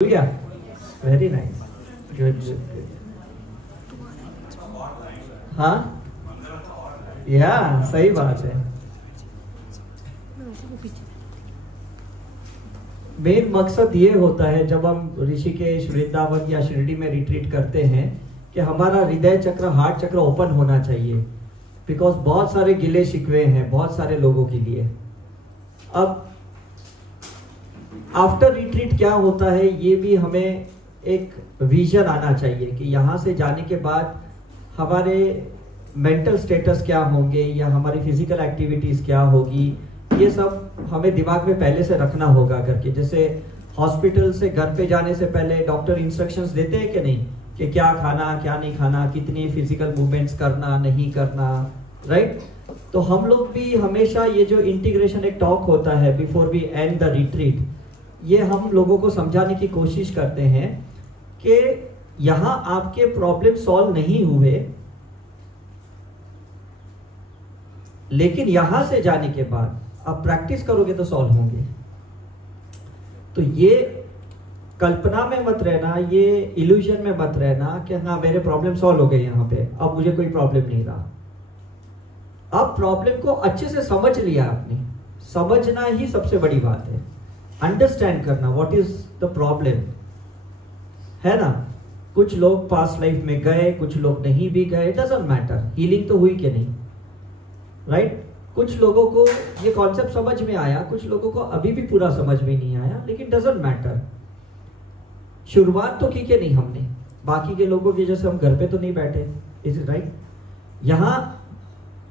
गया। Very nice, good good good. हाँ या सही बात है। मेन मकसद ये होता है जब हम ऋषिकेश, वृंदावन या शिरडी में रिट्रीट करते हैं कि हमारा हृदय चक्र, हार्ट चक्र ओपन होना चाहिए। बिकॉज बहुत सारे गिले शिकवे हैं बहुत सारे लोगों के लिए। अब आफ्टर रिट्रीट क्या होता है, ये भी हमें एक विजन आना चाहिए कि यहाँ से जाने के बाद हमारे मेंटल स्टेटस क्या होंगे या हमारी फिजिकल एक्टिविटीज क्या होगी, ये सब हमें दिमाग में पहले से रखना होगा करके। जैसे हॉस्पिटल से घर पे जाने से पहले डॉक्टर इंस्ट्रक्शंस देते हैं कि नहीं, कि क्या खाना क्या नहीं खाना, कितनी फिजिकल मूवमेंट्स करना नहीं करना, राइट। तो हम लोग भी हमेशा ये जो इंटीग्रेशन एक टॉक होता है before we end the retreat, ये हम लोगों को समझाने की कोशिश करते हैं कि यहां आपके प्रॉब्लम सॉल्व नहीं हुए, लेकिन यहां से जाने के बाद आप प्रैक्टिस करोगे तो सॉल्व होंगे। तो ये कल्पना में मत रहना, ये इल्यूजन में मत रहना कि हाँ मेरे प्रॉब्लम सॉल्व हो गए, यहां पे अब मुझे कोई प्रॉब्लम नहीं रहा। अब प्रॉब्लम को अच्छे से समझ लिया आपने, समझना ही सबसे बड़ी बात है। अंडरस्टैंड करना व्हाट इज द प्रॉब्लम, है ना। कुछ लोग पास्ट लाइफ में गए, कुछ लोग नहीं भी गए, डजंट मैटर, हीलिंग तो हुई कि नहीं, राइट। कुछ लोगों को ये कॉन्सेप्ट समझ में आया, कुछ लोगों को अभी भी पूरा समझ में नहीं आया, लेकिन डजंट मैटर। शुरुआत तो की कि नहीं हमने, बाकी के लोगों के जैसे हम घर पे तो नहीं बैठे, इज इट राइट। यहां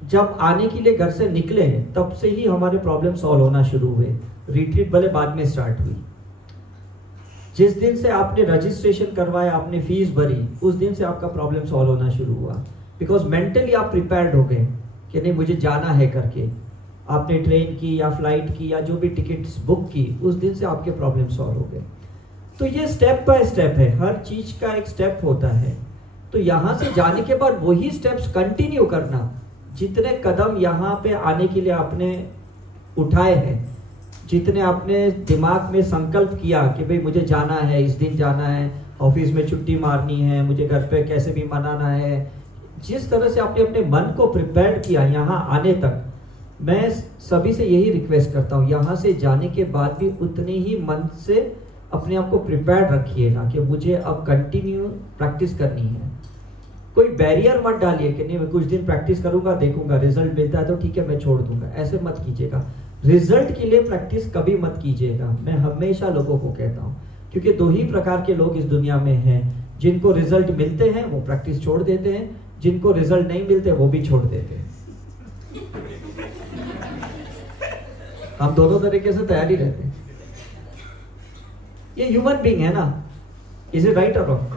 जब आने के लिए घर से निकले तब से ही हमारे प्रॉब्लम सॉल्व होना शुरू हुए। रिट्रीट भले बाद में स्टार्ट हुई। जिस दिन से आपने रजिस्ट्रेशन करवाया, आपने फीस भरी, उस दिन से आपका प्रॉब्लम सॉल्व होना शुरू हुआ। बिकॉज मेंटली आप प्रिपेयर्ड हो गए कि नहीं मुझे जाना है करके। आपने ट्रेन की या फ्लाइट की या जो भी टिकट्स बुक की, उस दिन से आपके प्रॉब्लम सॉल्व हो गए। तो ये स्टेप बाय स्टेप है, हर चीज का एक स्टेप होता है। तो यहां से जाने के बाद वही स्टेप्स कंटिन्यू करना, जितने कदम यहाँ पे आने के लिए आपने उठाए हैं, जितने आपने दिमाग में संकल्प किया कि भाई मुझे जाना है, इस दिन जाना है, ऑफिस में छुट्टी मारनी है, मुझे घर पे कैसे भी मनाना है, जिस तरह से आपने अपने मन को प्रिपेयर किया यहाँ आने तक, मैं सभी से यही रिक्वेस्ट करता हूँ, यहाँ से जाने के बाद भी उतने ही मन से अपने आप को प्रिपेयर रखिएगा कि मुझे अब कंटिन्यू प्रैक्टिस करनी है। कोई बैरियर मत डालिए कि नहीं मैं कुछ दिन प्रैक्टिस करूंगा, देखूंगा रिजल्ट मिलता है तो ठीक है मैं छोड़ दूंगा, ऐसे मत कीजिएगा। रिजल्ट के लिए प्रैक्टिस कभी मत कीजिएगा, मैं हमेशा लोगों को कहता हूँ। क्योंकि दो ही प्रकार के लोग इस दुनिया में हैं, जिनको रिजल्ट मिलते हैं वो प्रैक्टिस छोड़ देते हैं, जिनको रिजल्ट नहीं मिलते वो भी छोड़ देते हैं। हम दोनों तरीके से तैयारी रहते हैं। ये ह्यूमन बीइंग है ना, इज इट राइट और रॉन्ग।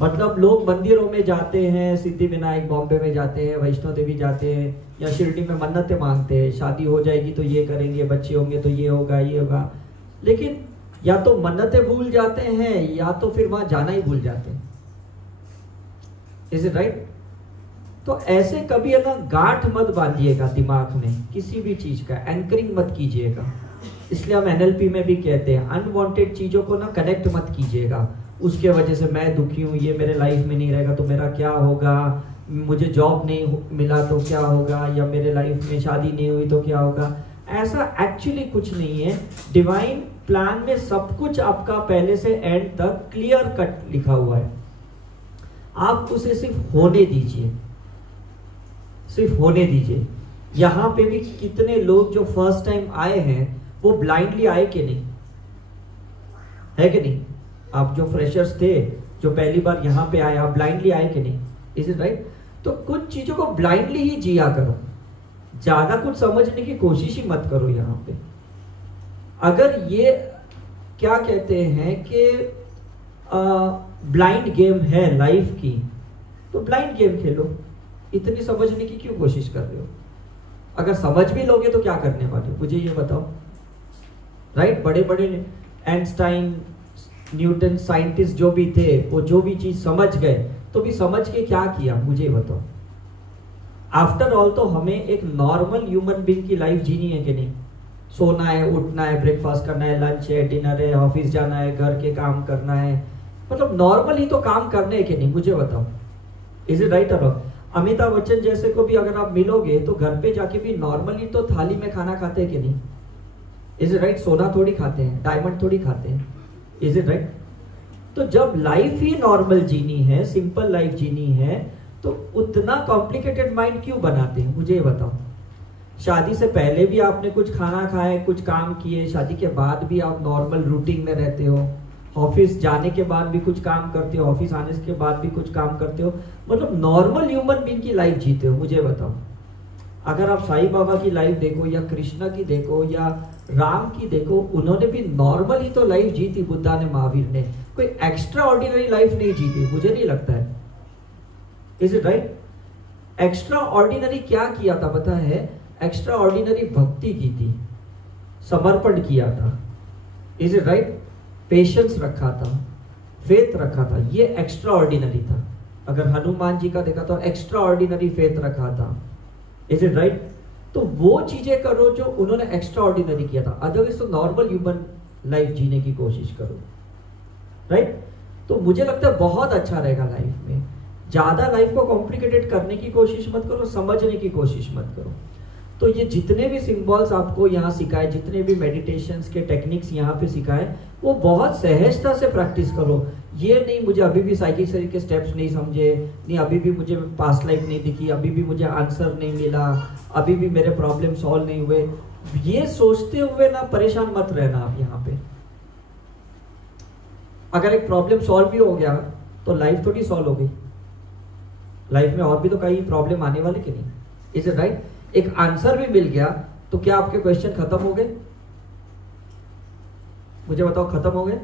मतलब लोग मंदिरों में जाते हैं, सिद्धि विनायक बॉम्बे में जाते हैं, वैष्णो देवी जाते हैं, या शिरडी में मन्नतें मांगते हैं, शादी हो जाएगी तो ये करेंगे, बच्चे होंगे तो ये होगा ये होगा। लेकिन या तो मन्नतें भूल जाते हैं या तो फिर वहां जाना ही भूल जाते हैं। Is it right. तो ऐसे कभी है ना गांठ मत बांधिएगा दिमाग में किसी भी चीज का, एंकरिंग मत कीजिएगा। इसलिए हम एनएलपी में भी कहते हैं अनवांटेड चीजों को ना कनेक्ट मत कीजिएगा। उसके वजह से मैं दुखी हूँ, ये मेरे लाइफ में नहीं रहेगा तो मेरा क्या होगा, मुझे जॉब नहीं मिला तो क्या होगा, या मेरे लाइफ में शादी नहीं हुई तो क्या होगा। ऐसा एक्चुअली कुछ नहीं है। डिवाइन प्लान में सब कुछ आपका पहले से एंड तक क्लियर कट लिखा हुआ है। आप उसे सिर्फ होने दीजिए, सिर्फ होने दीजिए। यहाँ पे भी कितने लोग जो फर्स्ट टाइम आए हैं वो ब्लाइंडली आए कि नहीं, है कि नहीं। आप जो फ्रेशर्स थे जो पहली बार यहाँ पे आए, आप ब्लाइंडली आए कि नहीं, इज इट राइट। तो कुछ चीजों को ब्लाइंडली ही जिया करो, ज्यादा कुछ समझने की कोशिश ही मत करो। यहाँ पे अगर ये क्या कहते हैं कि ब्लाइंड गेम है लाइफ की, तो ब्लाइंड गेम खेलो, इतनी समझने की क्यों कोशिश कर रहे हो। अगर समझ भी लोगे तो क्या करने वाले हो, मुझे ये बताओ, राइट। बड़े बड़े आइंस्टाइन, न्यूटन, साइंटिस्ट जो भी थे, वो जो भी चीज समझ गए तो भी समझ के क्या किया, मुझे बताओ। आफ्टर ऑल तो हमें एक नॉर्मल ह्यूमन बीइंग की लाइफ जीनी है कि नहीं। सोना है, उठना है, ब्रेकफास्ट करना है, लंच है, डिनर है, ऑफिस जाना है, घर के काम करना है, मतलब नॉर्मल ही तो काम करने है कि नहीं, मुझे बताओ, इज इट राइट और रॉन्ग? अमिताभ बच्चन जैसे को भी अगर आप मिलोगे तो घर पे जाके भी नॉर्मली तो थाली में खाना खाते हैं कि नहीं, इज इट राइट? सोना थोड़ी खाते हैं, डायमंड थोड़ी खाते हैं, इज इट राइट? तो जब लाइफ ही नॉर्मल जीनी है, सिंपल लाइफ जीनी है, तो उतना कॉम्प्लिकेटेड माइंड क्यों बनाते हैं, मुझे ये बताओ। शादी से पहले भी आपने कुछ खाना खाया, कुछ काम किए, शादी के बाद भी आप नॉर्मल रूटीन में रहते हो, ऑफिस जाने के बाद भी कुछ काम करते हो, ऑफिस आने के बाद भी कुछ काम करते हो, मतलब नॉर्मल ह्यूमन बीइंग की लाइफ जीते हो। मुझे बताओ, अगर आप साईं बाबा की लाइफ देखो या कृष्णा की देखो या राम की देखो, उन्होंने भी नॉर्मल ही तो लाइफ जी थी, बुद्धा ने, महावीर ने, कोई एक्स्ट्रा ऑर्डिनरी लाइफ नहीं जी थी, मुझे नहीं लगता है, is it right? Extra ordinary क्या किया था पता है? एक्स्ट्रा ऑर्डिनरी भक्ति की थी, समर्पण किया था, इज इट राइट? पेशेंस रखा था, फेथ रखा था, ये एक्स्ट्रा ऑर्डिनरी था। अगर हनुमान जी का देखा तो एक्स्ट्रा ऑर्डिनरी फेथ रखा था, इज इट राइट? तो वो चीजें करो जो उन्होंने एक्स्ट्रा ऑर्डिनरी किया था, अदरवाइज तो नॉर्मल ह्यूमन लाइफ जीने की कोशिश करो, राइट? तो मुझे लगता है बहुत अच्छा रहेगा लाइफ में। ज्यादा लाइफ को कॉम्प्लिकेटेड करने की कोशिश मत करो, समझने की कोशिश मत करो। तो ये जितने भी सिंबल्स आपको यहाँ सिखाए, जितने भी मेडिटेशंस के टेक्निक्स यहाँ पे सिखाए, वो बहुत सहजता से प्रैक्टिस करो। ये नहीं मुझे अभी भी साइकिक शरीर के स्टेप्स नहीं समझे, नहीं अभी भी मुझे पास्ट लाइफ नहीं दिखी, अभी भी मुझे आंसर नहीं मिला, अभी भी मेरे प्रॉब्लम सॉल्व नहीं हुए, ये सोचते हुए ना परेशान मत रहना आप यहाँ पे। अगर एक प्रॉब्लम सॉल्व भी हो गया तो लाइफ थोड़ी सॉल्व हो गई, लाइफ में और भी तो कई प्रॉब्लम आने वाले कि नहीं, इज इट राइट? एक आंसर भी मिल गया तो क्या आपके क्वेश्चन खत्म हो गए? मुझे बताओ, खत्म हो गए?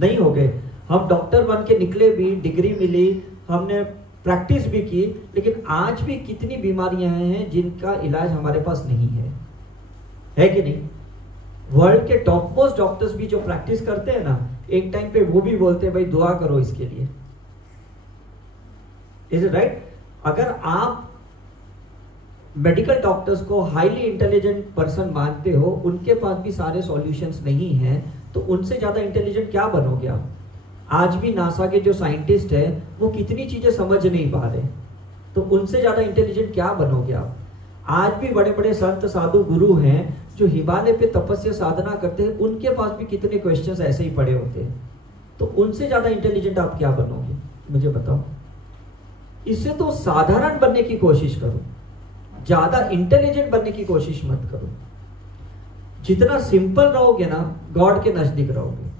नहीं हो गए। हम डॉक्टर बन के निकले भी, डिग्री मिली, हमने प्रैक्टिस भी की, लेकिन आज भी कितनी बीमारियां हैं जिनका इलाज हमारे पास नहीं है कि नहीं? वर्ल्ड के टॉप मोस्ट डॉक्टर्स भी जो प्रैक्टिस करते हैं ना, एक टाइम पे वो भी बोलते हैं भाई दुआ करो इसके लिए, इज इट राइट? अगर आप मेडिकल डॉक्टर्स को हाईली इंटेलिजेंट पर्सन मानते हो, उनके पास भी सारे सॉल्यूशंस नहीं हैं, तो उनसे ज्यादा इंटेलिजेंट क्या बनोगे आप? आज भी नासा के जो साइंटिस्ट है वो कितनी चीजें समझ नहीं पा रहे, तो उनसे ज्यादा इंटेलिजेंट क्या बनोगे आप? आज भी बड़े बड़े संत साधु गुरु हैं जो हिमालय पे तपस्या साधना करते हैं, उनके पास भी कितने क्वेश्चंस ऐसे ही पड़े होते हैं, तो उनसे ज्यादा इंटेलिजेंट आप क्या बनोगे? मुझे बताओ। इससे तो साधारण बनने की कोशिश करो, ज्यादा इंटेलिजेंट बनने की कोशिश मत करो। जितना सिंपल रहोगे ना, गॉड के नजदीक रहोगे,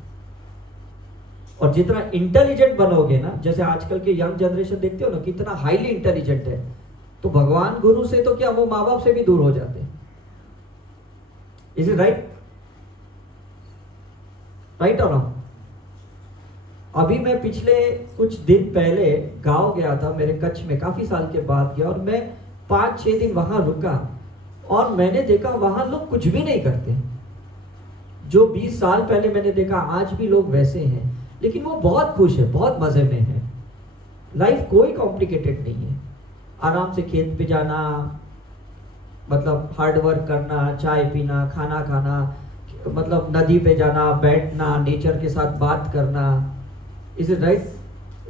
और जितना इंटेलिजेंट बनोगे ना, जैसे आजकल के यंग जनरेशन देखते हो ना कितना हाईली इंटेलिजेंट है, तो भगवान गुरु से तो क्या, वो माँ बाप से भी दूर हो जाते हैं, इज इट राइट? राइट और नॉट? अभी मैं पिछले कुछ दिन पहले गांव गया था, मेरे कच्छ में, काफी साल के बाद गया, और मैं 5-6 दिन वहां रुका, और मैंने देखा वहां लोग कुछ भी नहीं करते। जो 20 साल पहले मैंने देखा, आज भी लोग वैसे हैं, लेकिन वो बहुत खुश है, बहुत मजे में है। लाइफ कोई कॉम्प्लिकेटेड नहीं है, आराम से खेत पे जाना, मतलब हार्ड वर्क करना, चाय पीना, खाना खाना, मतलब नदी पे जाना, बैठना, नेचर के साथ बात करना, इज इट राइट?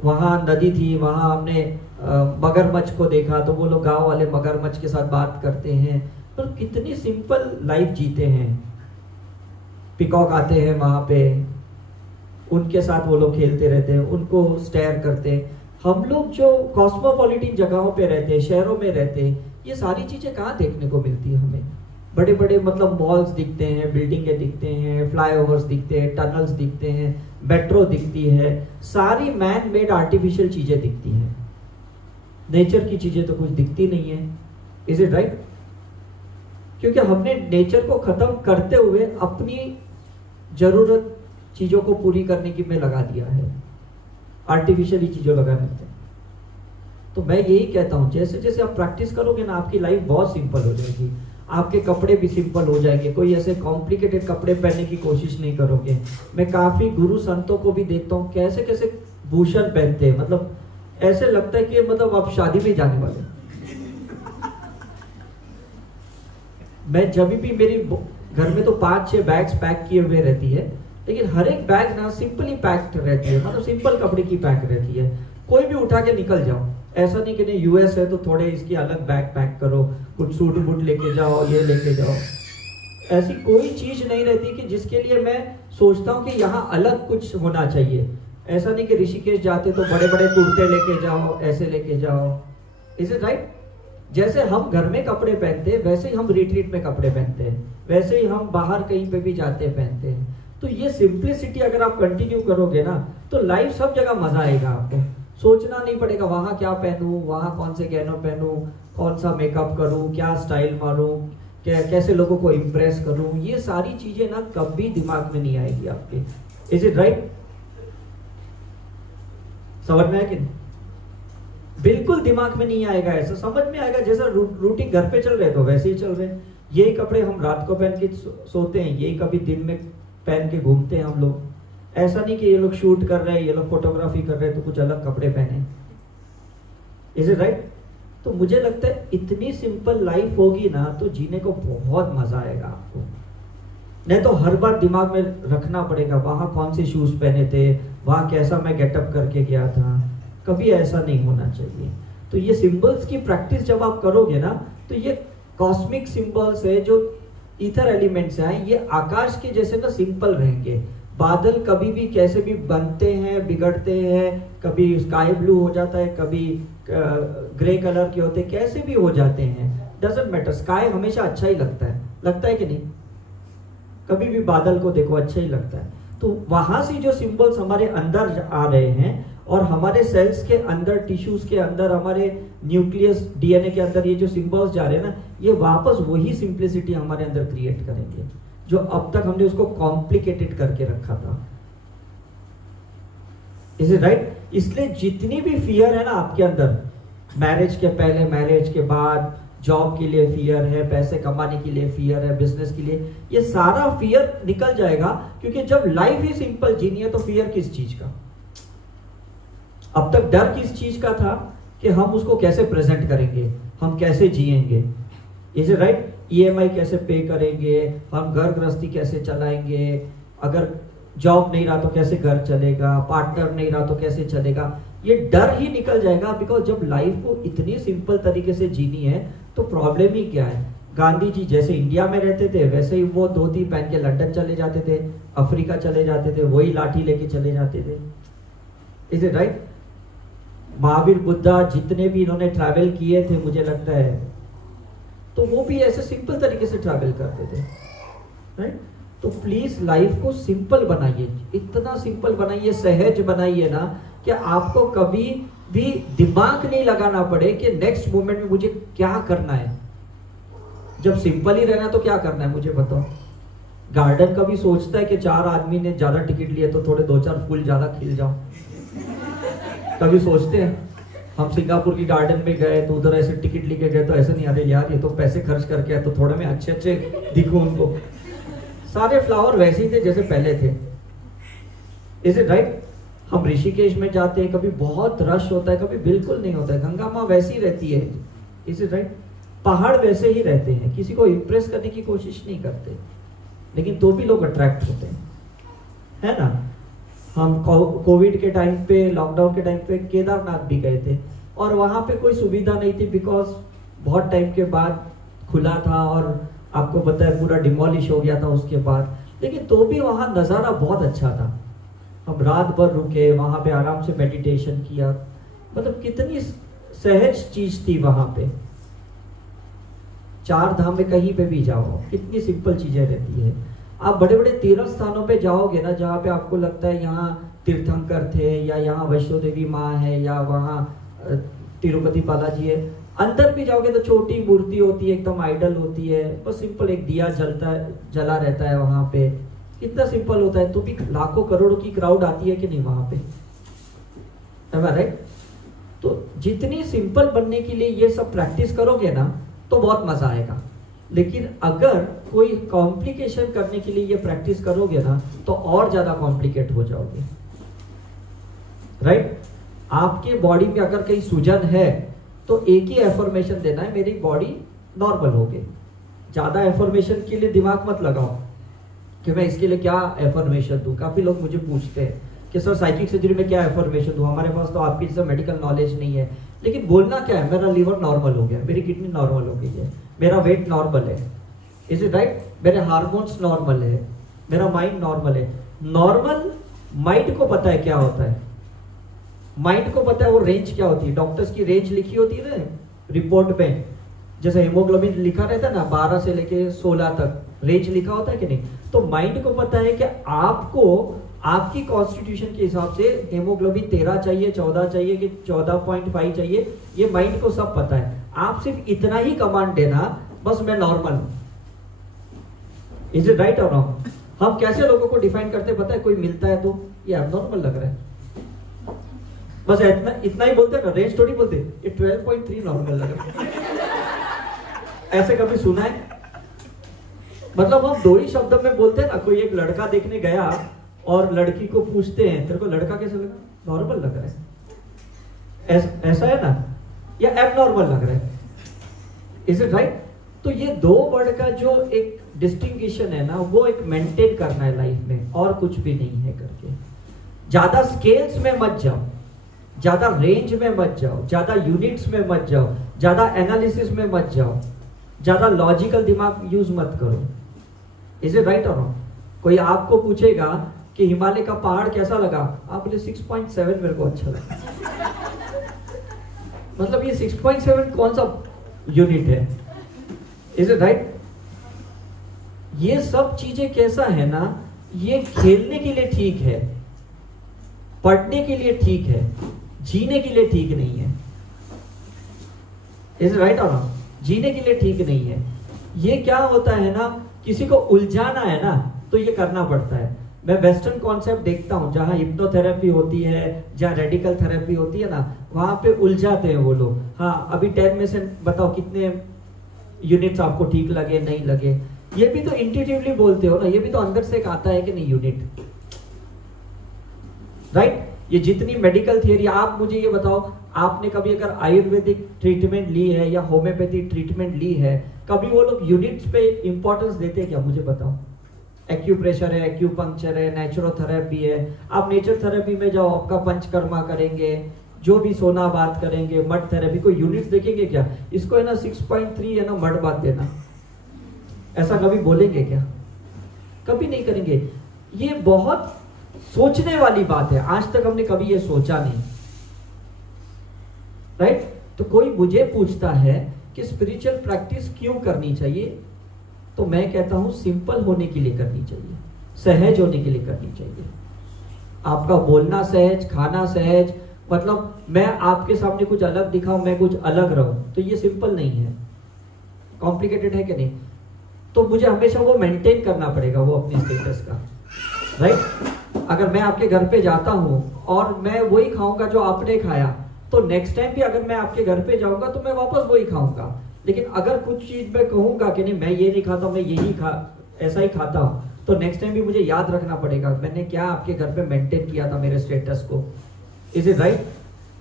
वहाँ नदी थी, वहाँ हमने मगरमच्छ को देखा, तो वो लोग गांव वाले मगरमच्छ के साथ बात करते हैं, पर कितनी सिंपल लाइफ जीते हैं। पिकॉक आते हैं वहाँ पे, उनके साथ वो लोग खेलते रहते हैं, उनको स्टेयर करते हैं। हम लोग जो कॉस्मोपॉलिटन जगहों पे रहते हैं, शहरों में रहते हैं, ये सारी चीजें कहाँ देखने को मिलती है हमें? बड़े बड़े मतलब मॉल्स दिखते हैं, बिल्डिंगें दिखते हैं, फ्लाईओवर्स दिखते हैं, टनल्स दिखते हैं, मेट्रो दिखती है, सारी मैन मेड आर्टिफिशियल चीजें दिखती हैं, नेचर की चीजें तो कुछ दिखती नहीं है, इज इट राइट? क्योंकि हमने नेचर को खत्म करते हुए अपनी जरूरत चीजों को पूरी करने की में लगा दिया है, आर्टिफिशियली चीजों लगाने में। तो मैं यही कहता हूं, जैसे जैसे आप प्रैक्टिस करोगे ना, आपकी लाइफ बहुत सिंपल हो जाएगी, आपके कपड़े भी सिंपल हो जाएंगे, कोई ऐसे कॉम्प्लिकेटेड कपड़े पहनने की कोशिश नहीं करोगे। मैं काफी गुरु संतों को भी देखता हूँ कैसे कैसे भूषण पहनते हैं, मतलब ऐसे लगता है कि मतलब आप शादी में जाने वाले। मैं जब भी मेरी घर में तो 5-6 बैग्स पैक किए हुए रहती है, लेकिन हर एक बैग ना सिंपली पैक्ड रहती है, मतलब सिंपल कपड़े की पैक रहती है, कोई भी उठा के निकल जाओ। ऐसा नहीं कि नहीं यूएस है तो थोड़े इसकी अलग बैग पैक करो, कुछ सूट बूट लेके जाओ, ये लेके जाओ। ऐसी कोई चीज नहीं रहती कि जिसके लिए मैं सोचता हूँ कि यहाँ अलग कुछ होना चाहिए। ऐसा नहीं कि ऋषिकेश जाते तो बड़े बड़े कुर्ते लेके जाओ, ऐसे लेके जाओ। Is it right? जैसे हम घर में कपड़े पहनते हैं वैसे ही हम रिट्रीट में कपड़े पहनते हैं, वैसे ही हम बाहर कहीं पे भी जाते पहनते हैं। तो ये सिंप्लिसिटी अगर आप कंटिन्यू करोगे ना तो लाइफ सब जगह मजा आएगा। आपको सोचना नहीं पड़ेगा वहां क्या पहनूं, वहां कौन से गहनों पहनूं, कौन सा मेकअप करूं, क्या स्टाइल मारूं, कैसे लोगों को इम्प्रेस करूं। ये सारी चीजें ना कभी दिमाग में नहीं आएगी आपके। Is it right? समझ में आया कि नहीं? बिल्कुल दिमाग में नहीं आएगा। ऐसा समझ में आएगा जैसा रूटीन घर पे चल रहे तो वैसे ही चल रहे हैं। यही कपड़े हम रात को पहन के सोते हैं, यही कभी दिन में पहन के घूमते हैं हम लोग। ऐसा नहीं कि ये लोग शूट कर रहे हैं, ये लोग फोटोग्राफी कर रहे हैं तो कुछ अलग कपड़े पहने। Is it right? तो मुझे लगता है इतनी सिंपल लाइफ होगी ना तो जीने को बहुत मजा आएगा आपको। नहीं तो हर बार दिमाग में रखना पड़ेगा वहां कौन से शूज पहने थे, वहां कैसा मैं गेटअप करके गया था। कभी ऐसा नहीं होना चाहिए। तो ये सिंबल्स की प्रैक्टिस जब आप करोगे ना तो ये कॉस्मिक सिंबल्स है जो ईथर एलिमेंट्स हैं, ये आकाश के जैसे ना सिंपल रहेंगे। बादल कभी भी कैसे भी बनते हैं, बिगड़ते हैं, कभी स्काई ब्लू हो जाता है, कभी ग्रे कलर के होते हैं, कैसे भी हो जाते हैं, डजंट मैटर। स्काई हमेशा अच्छा ही लगता है कि नहीं? कभी भी बादल को देखो अच्छा ही लगता है। तो वहां से जो सिंबल्स हमारे अंदर आ रहे हैं और हमारे सेल्स के अंदर, टिश्यूज के अंदर, हमारे न्यूक्लियस डीएनए के अंदर ये जो सिंबल्स जा रहे हैं ना, ये वापस वही सिंप्लिसिटी हमारे अंदर क्रिएट करेंगे जो अब तक हमने उसको कॉम्प्लिकेटेड करके रखा था। Is it right? इसलिए जितनी भी फियर है ना आपके अंदर, मैरिज के पहले, मैरिज के बाद, जॉब के लिए फियर है, पैसे कमाने के लिए फियर है, बिजनेस के लिए, ये सारा फियर निकल जाएगा। क्योंकि जब लाइफ ही सिंपल जीनी है तो फियर किस चीज का? अब तक डर किस चीज का था कि हम उसको कैसे प्रेजेंट करेंगे, हम कैसे जिएंगे। Is it right? ईएमआई कैसे पे करेंगे, हम घर गृहस्थी कैसे चलाएंगे, अगर जॉब नहीं रहा तो कैसे घर चलेगा, पार्टनर नहीं रहा तो कैसे चलेगा। ये डर ही निकल जाएगा। बिकॉज जब लाइफ को इतनी सिंपल तरीके से जीनी है तो प्रॉब्लम ही क्या है? गांधी जी जैसे इंडिया में रहते थे वैसे ही वो धोती पहन के लंदन चले जाते थे, अफ्रीका चले जाते थे, वही लाठी लेके चले जाते थे। Is it right? Mahavir, Buddha, जितने भी इन्होंने ट्रैवल किए थे मुझे लगता है तो वो भी ऐसे सिंपल तरीके से ट्रैवल करते थे। राइट? तो प्लीज लाइफ को सिंपल बनाइए, इतना सिंपल बनाइए, सहज बनाइए ना कि आपको कभी भी दिमाग नहीं लगाना पड़े कि नेक्स्ट मोमेंट में मुझे क्या करना है। जब सिंपल ही रहना तो क्या करना है मुझे बताओ। गार्डन कभी सोचता है कि 4 आदमी ने ज्यादा टिकट लिए तो थोड़े 2-4 फूल ज्यादा खिल जाओ? कभी सोचते हैं? हम सिंगापुर की गार्डन में गए तो उधर ऐसे टिकट लेके गए तो ऐसे नहीं, अरे यार ये तो पैसे खर्च करके आए तो थोड़े में अच्छे अच्छे दिखूं उनको। सारे फ्लावर वैसे ही थे जैसे पहले थे। Is it right? हम ऋषिकेश में जाते हैं, कभी बहुत रश होता है, कभी बिल्कुल नहीं होता है। गंगा माँ वैसी रहती है। Is it right? पहाड़ वैसे ही रहते हैं, किसी को इम्प्रेस करने की कोशिश नहीं करते, लेकिन तो भी लोग अट्रैक्ट होते हैं, है ना? हम कोविड के टाइम पे, लॉकडाउन के टाइम पे केदारनाथ भी गए थे और वहां पे कोई सुविधा नहीं थी बिकॉज बहुत टाइम के बाद खुला था और आपको पता है पूरा डिमोलिश हो गया था उसके बाद। लेकिन तो भी वहां नज़ारा बहुत अच्छा था। हम रात भर रुके, वहां पे आराम से मेडिटेशन किया। मतलब कितनी सहज चीज थी वहां पे। 4 धाम में कहीं पे भी जाओ कितनी सिंपल चीजें रहती है। आप बड़े बड़े तीर्थ स्थानों पे जाओगे ना जहाँ पे आपको लगता है यहाँ तीर्थंकर थे या यहाँ वैष्णो देवी माँ है या वहाँ तिरुपति बालाजी है, अंदर भी जाओगे तो छोटी मूर्ति होती है, एकदम आइडल होती है, बस सिंपल एक दिया जला रहता है वहां पे। कितना सिंपल होता है, तो भी लाखों करोड़ों की क्राउड आती है कि नहीं वहां पे? राइट? तो जितनी सिंपल बनने के लिए ये सब प्रैक्टिस करोगे ना तो बहुत मजा आएगा। लेकिन अगर कोई कॉम्प्लिकेशन करने के लिए ये प्रैक्टिस करोगे ना तो और ज्यादा कॉम्प्लिकेट हो जाओगे। राइट? आपके बॉडी में अगर कहीं सूजन है तो एक ही एफर्मेशन देना है, मेरी बॉडी नॉर्मल हो गई। ज्यादा एफर्मेशन के लिए दिमाग मत लगाओ कि मैं इसके लिए क्या एफर्मेशन दूं। काफी लोग मुझे पूछते हैं कि सर साइकिक सर्जरी में क्या एफर्मेशन दूं, हमारे पास तो आपकी जैसा मेडिकल नॉलेज नहीं है। लेकिन बोलना क्या है, मेरा लीवर नॉर्मल हो गया, मेरी किडनी नॉर्मल हो गई है, मेरा वेट नॉर्मल है, इज इट राइट, मेरे हार्मोन्स नॉर्मल है, मेरा माइंड नॉर्मल है। नॉर्मल माइंड को पता है क्या होता है, माइंड को पता है वो रेंज क्या होती है। डॉक्टर्स की रेंज लिखी होती है ना रिपोर्ट में, जैसे हीमोग्लोबिन लिखा रहता है ना 12 से लेके 16 तक रेंज लिखा होता है कि नहीं। तो माइंड को पता है कि आपको आपकी कॉन्स्टिट्यूशन के हिसाब से हीमोग्लोबिन 13 चाहिए, 14 चाहिए कि 14.5 चाहिए, ये माइंड को सब पता है। आप सिर्फ इतना ही कमांड देना, बस मैं नॉर्मल हूं। इज इट राइट और रॉन्ग? हम कैसे लोगों को डिफाइन करते पता है, कोई मिलता है तो ये एबनॉर्मल लग रहा है, बस इतना ही बोलते हैं ना, रेंज थोड़ी बोलते, ये 12.3 नॉर्मल लग रहा है। ऐसे कभी सुना है? मतलब हम दो ही शब्द में बोलते हैं ना। कोई एक लड़का देखने गया और लड़की को पूछते हैं तेरे को लड़का कैसे लगा, नॉर्मल लग रहा है, ऐसा है ना, या एबनॉर्मल लग रहा है। Is it right? तो ये दो वर्ड का जो एक डिस्टिंग्विशन है ना, वो एक मेंटेन करना है लाइफ में, और कुछ भी नहीं है करके। ज्यादा स्केल्स में मत जाओ, ज्यादा रेंज में मत जाओ, ज्यादा यूनिट्स में मत जाओ, ज्यादा एनालिसिस में मत जाओ, ज्यादा लॉजिकल दिमाग यूज मत करो। इज इट राइट और नॉट? कोई आपको पूछेगा कि हिमालय का पहाड़ कैसा लगा, आप बोले 6.7 मेरे को अच्छा लगा। मतलब ये 6.7 कौन सा यूनिट है? Is it right? ये सब चीजें कैसा है ना, ये खेलने के लिए ठीक है, पढ़ने के लिए ठीक है, जीने के लिए ठीक नहीं है। इज इट राइट और नॉट? जीने के लिए ठीक नहीं है। ये क्या होता है ना, किसी को उलझाना है ना तो ये करना पड़ता है। मैं वेस्टर्न कॉन्सेप्ट देखता हूँ, जहाँ हिप्नोथेरेपी होती है, जहाँ रेडिकल थेरेपी होती है ना, वहां पे उलझाते हैं वो लोग। हाँ, अभी 10 में से बताओ कितने यूनिट्स आपको ठीक लगे, नहीं लगे। ये भी तो इंट्यूटिवली बोलते हो ना, ये भी तो अंदर से आता है कि नहीं यूनिट, राइट? ये जितनी मेडिकल थियरी, आप मुझे ये बताओ, आपने कभी अगर आयुर्वेदिक ट्रीटमेंट ली है या होम्योपैथी ट्रीटमेंट ली है, कभी वो लोग यूनिट्स पे इंपॉर्टेंस देते हैं क्या? मुझे बताओ। एक्यूप्रेशर है, एक्यूपंक्चर है, नेचुरोथेरेपी है। आप नेचर थेरेपी में जाओ, आपका पंचकर्मा करेंगे, जो भी सोना बात करेंगे, मड थेरेपी, कोई यूनिट्स देखेंगे क्या? इसको है ना 6.3 है ना मड बात देना, ऐसा कभी बोलेंगे क्या? कभी नहीं करेंगे। ये बहुत सोचने वाली बात है, आज तक हमने कभी ये सोचा नहीं, राइट? तो कोई मुझे पूछता है कि स्पिरिचुअल प्रैक्टिस क्यों करनी चाहिए, तो मैं कहता हूं सिंपल होने के लिए करनी चाहिए, सहज होने के लिए करनी चाहिए। आपका बोलना सहज, खाना सहज, मतलब मैं आपके सामने कुछ अलग दिखाऊं, मैं कुछ अलग रहूं, तो ये सिंपल नहीं है, कॉम्प्लिकेटेड है कि नहीं? तो मुझे हमेशा वो मेंटेन करना पड़ेगा, वो अपने स्टेटस का, राइट? अगर मैं आपके घर पे जाता हूं और मैं वही खाऊंगा जो आपने खाया, तो नेक्स्ट टाइम भी अगर मैं आपके घर पे जाऊंगा तो मैं वापस वही खाऊंगा। लेकिन अगर कुछ चीज मैं कहूंगा कि नहीं मैं ये नहीं खाता, मैं यही ऐसा ही खाता हूं, तो नेक्स्ट टाइम भी मुझे याद रखना पड़ेगा मैंने क्या आपके घर पे मेंटेन किया था मेरे स्टेटस को। Is it right?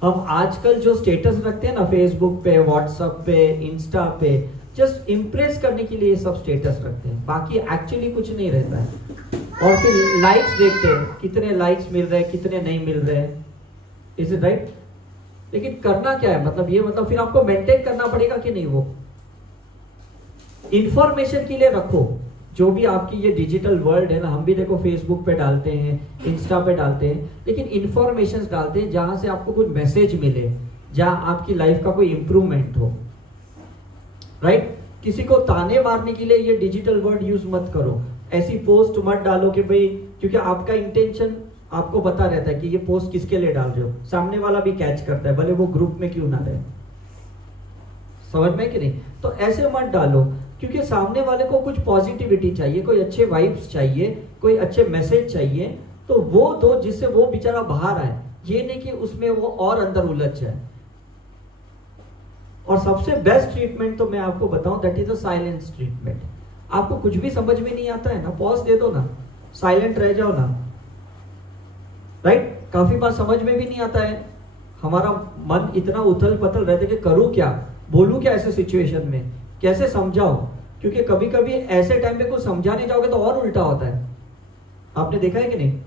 हम आजकल जो स्टेटस रखते हैं ना फेसबुक पे, व्हाट्सएप पे, इंस्टा पे, जस्ट इंप्रेस करने के लिए ये सब स्टेटस रखते हैं, बाकी एक्चुअली कुछ नहीं रहता है। और फिर लाइक्स देखते हैं, कितने लाइक्स मिल रहे हैं, कितने नहीं मिल रहे हैं। Is it right? लेकिन करना क्या है, मतलब ये मतलब फिर आपको मेंटेन करना पड़ेगा कि नहीं। वो इंफॉर्मेशन के लिए रखो, जो भी आपकी ये डिजिटल वर्ल्ड है ना, हम भी देखो फेसबुक पे डालते हैं, इंस्टा पे डालते हैं, लेकिन इंफॉर्मेशन डालते हैं जहां से आपको कुछ मैसेज मिले, जहां आपकी लाइफ का कोई इंप्रूवमेंट हो, राइट? किसी को ताने मारने के लिए ये डिजिटल वर्ड यूज मत करो, ऐसी पोस्ट मत डालो कि भाई, क्योंकि आपका इंटेंशन आपको पता रहता है कि ये पोस्ट किसके लिए डाल रहे हो, सामने वाला भी कैच करता है, भले वो ग्रुप में क्यों ना रहे। समझ में कि नहीं? तो ऐसे मत डालो, क्योंकि सामने वाले को कुछ पॉजिटिविटी चाहिए, कोई अच्छे वाइब्स चाहिए, कोई अच्छे मैसेज चाहिए, तो वो दो जिससे वो बेचारा बाहर आए, ये नहीं कि उसमें वो और अंदर उलझ जाए। और सबसे बेस्ट ट्रीटमेंट तो मैं आपको बताऊं, that is a silence treatment. आपको कुछ भी समझ में नहीं आता है ना, पॉज दे दो ना, साइलेंट रह जाओ ना, राइट? काफी बार समझ में भी नहीं आता है, हमारा मन इतना उथल पथल रहता है कि करूं क्या, बोलूं क्या ऐसे सिचुएशन में, कैसे समझाओ, क्योंकि कभी कभी ऐसे टाइम पे कुछ समझाने जाओगे तो और उल्टा होता है। आपने देखा है कि नहीं?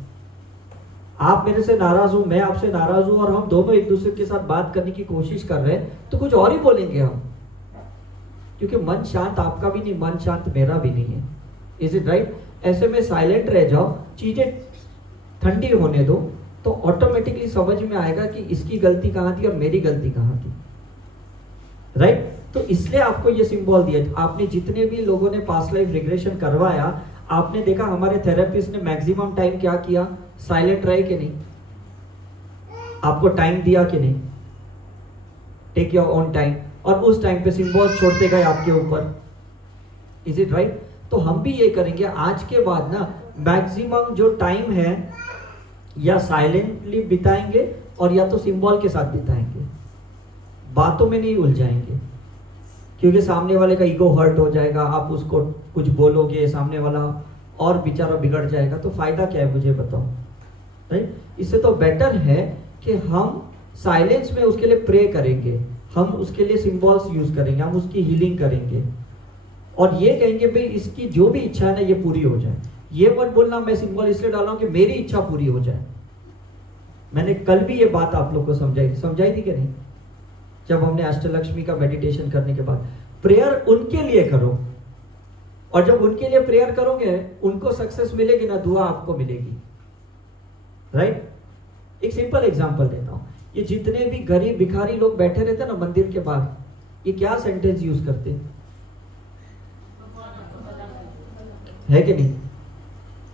आप मेरे से नाराज हो, मैं आपसे नाराज हूं, और हम दोनों एक दूसरे के साथ बात करने की कोशिश कर रहे हैं तो कुछ और ही बोलेंगे हम, क्योंकि मन शांत आपका भी नहीं, मन शांत मेरा भी नहीं है। Is it right? ऐसे में साइलेंट रह जाओ, चीजें ठंडी होने दो, तो ऑटोमेटिकली समझ में आएगा कि इसकी गलती कहां थी और मेरी गलती कहां थी। राइट? तो इसलिए आपको ये सिंबल दिया। आपने जितने भी लोगों ने पास्ट लाइफ रिग्रेशन करवाया, आपने देखा हमारे थेरेपिस्ट ने मैक्सिमम टाइम क्या किया? साइलेंट रहे कि नहीं? आपको टाइम दिया कि नहीं? टेक योर ओन टाइम, और उस टाइम पे सिंबल्स छोड़ते गए आपके ऊपर। Is it right? तो हम भी ये करेंगे आज के बाद ना, मैक्सिमम जो टाइम है या साइलेंटली बिताएंगे और या तो सिंबल के साथ बिताएंगे। बातों में नहीं उलझाएंगे, क्योंकि सामने वाले का ईगो हर्ट हो जाएगा, आप उसको कुछ बोलोगे, सामने वाला और बेचारा बिगड़ जाएगा, तो फायदा क्या है मुझे बताओ? राइट? इससे तो बेटर है कि हम साइलेंस में उसके लिए प्रे करेंगे, हम उसके लिए सिंबल्स यूज करेंगे, हम उसकी हीलिंग करेंगे, और ये कहेंगे भाई इसकी जो भी इच्छा है ना ये पूरी हो जाए। ये मत बोलना मैं सिंबल इसलिए डाला हूं कि मेरी इच्छा पूरी हो जाए। मैंने कल भी ये बात आप लोग को समझाई थी कि नहीं? जब हमने अष्टलक्ष्मी का मेडिटेशन करने के बाद प्रेयर उनके लिए करो, और जब उनके लिए प्रेयर करोगे उनको सक्सेस मिलेगी ना, दुआ आपको मिलेगी। राइट? एक सिंपल एग्जांपल देता हूं। ये जितने भी गरीब भिखारी लोग बैठे रहते हैं ना मंदिर के बाहर, ये क्या सेंटेंस यूज करते हैं? है कि नहीं?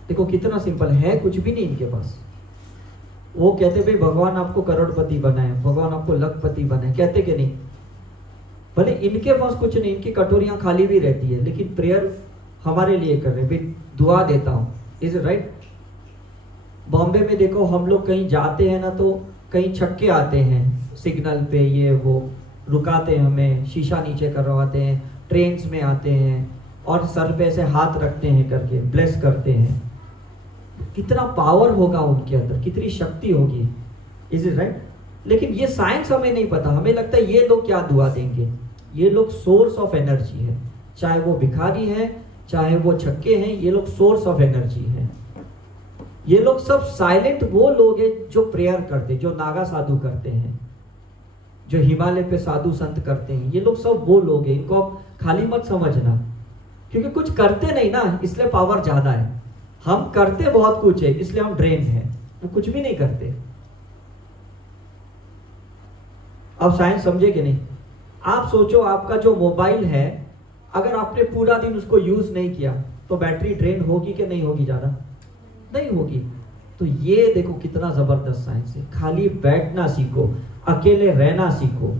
देखो कितना सिंपल है, कुछ भी नहीं इनके पास। वो कहते भाई भगवान आपको करोड़पति बनाए, भगवान आपको लखपति बनाए, कहते कि नहीं? भले इनके पास कुछ नहीं, इनकी कटोरियां खाली भी रहती है, लेकिन प्रेयर हमारे लिए कर रहे हैं, दुआ देता हूं। Is it right? बॉम्बे में देखो हम लोग कहीं जाते हैं ना, तो कहीं छक्के आते हैं सिग्नल पे, ये वो रुकाते हैं, हमें शीशा नीचे करवाते हैं, ट्रेन में आते हैं और सर पे ऐसे हाथ रखते हैं करके ब्लेस करते हैं। कितना पावर होगा उनके अंदर, कितनी शक्ति होगी। Is it right? लेकिन ये साइंस हमें नहीं पता, हमें लगता है ये लोग क्या दुआ देंगे। ये लोग सोर्स ऑफ एनर्जी है, चाहे वो भिखारी है चाहे वो छक्के हैं, ये लोग सोर्स ऑफ एनर्जी है। ये लोग सब साइलेंट वो लोग हैं जो प्रेयर करते, जो नागा साधु करते हैं, जो हिमालय पे साधु संत करते हैं, ये लोग सब वो लोग हैं। इनको आप खाली मत समझना, क्योंकि कुछ करते नहीं ना इसलिए पावर ज्यादा है। हम करते बहुत कुछ है इसलिए हम ड्रेन है, हम कुछ भी नहीं करते। अब साइंस समझे कि नहीं? आप सोचो आपका जो मोबाइल है, अगर आपने पूरा दिन उसको यूज नहीं किया तो बैटरी ड्रेन होगी कि नहीं होगी? ज्यादा नहीं होगी। तो ये देखो कितना जबरदस्त साइंस है। खाली बैठना सीखो, अकेले रहना सीखो,